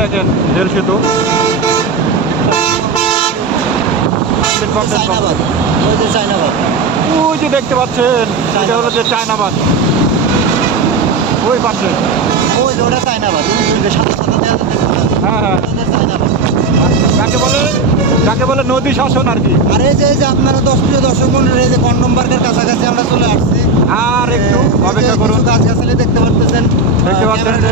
দেখেন রেল সেতু। চায়নাবাদ, ওই যে চায়নাবাদ, ওই যে দেখতে পাচ্ছেন এটা হলো যে চায়নাবাদ, ওই পাশে। ওই যে ওটা চায়নাবাদ, ওই যে সাদা সাদা দেওয়া যাচ্ছে না, হ্যাঁ হ্যাঁ, ওটা চায়নাবাদ। যাকে বলে নদী শাসন আর কি। আর এই যে আপনারা প্রিয় দর্শক মন্ডলী, এই যে কন্ডম পার্কের কাছাকাছি আমরা চলে আসছি। আর একটু অপেক্ষা করুন। গাছগাছালি দেখতে পাচ্ছেন, দেখতে পাচ্ছেন যে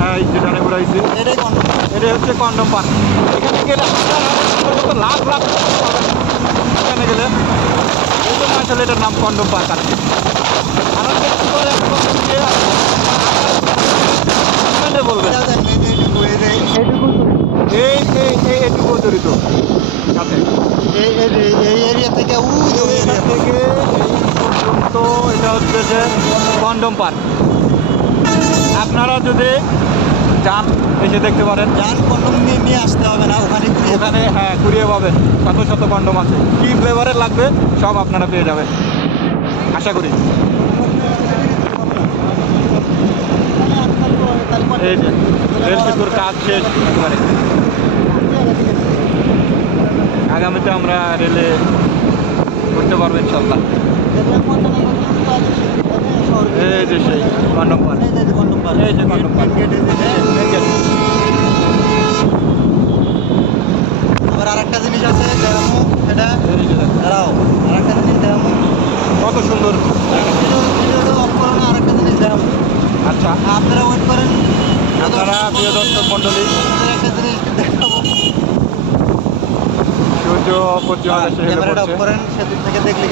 হ্যাঁ, এই যে ডানে ঘুরাইছি, এটাই কন্ডম। এটা হচ্ছে কন্ডম পার্ক। এখানে গেলে লাখ লাখ এখানে গেলে এই জন্য আসলে এটার নাম কন্ডম পার্ক আর কি। আমার কি করে বলবেন এই এইটুকু জড়িত সাথে এই এরিয়া থেকে এখান থেকে এই পর্যন্ত এটা হচ্ছে যে কন্ডম পার্ক। আপনারা যদি যান এসে দেখতে পারেন। যান, কন্ডম নিয়ে আসতে হবে না, ওখানে ওখানে হ্যাঁ কুড়িয়ে পাবেন, শত শত কন্ডম আছে, কী ফ্লেভারের লাগবে সব আপনারা পেয়ে যাবেন আশা করি। এই যে রেল সেতুর কাজ শেষ একেবারে। আগামীতে আমরা রেলে করতে পারবো ইনশাল্লাহ। এই যে সেই কন্ডম পার্ক, এই যে কন্ডম পার্ক। আবার আরেকটা জিনিস আছে দেখামো, সেটা এই যে দেখেন, দাঁড়াও, আরেকটা জিনিস দেখামো, কত সুন্দর। আরেকটা জিনিস দেখামো। আচ্ছা, আপনারা ওয়েট করেন, আপনারা প্রিয় দর্শক মণ্ডলী, একটা জিনিস দেখাবো। সূর্য পশ্চিমা দেশে হেলে ক্যামেরাটা অফ পড়ছে। করেন, সেদিক থেকে দেখলে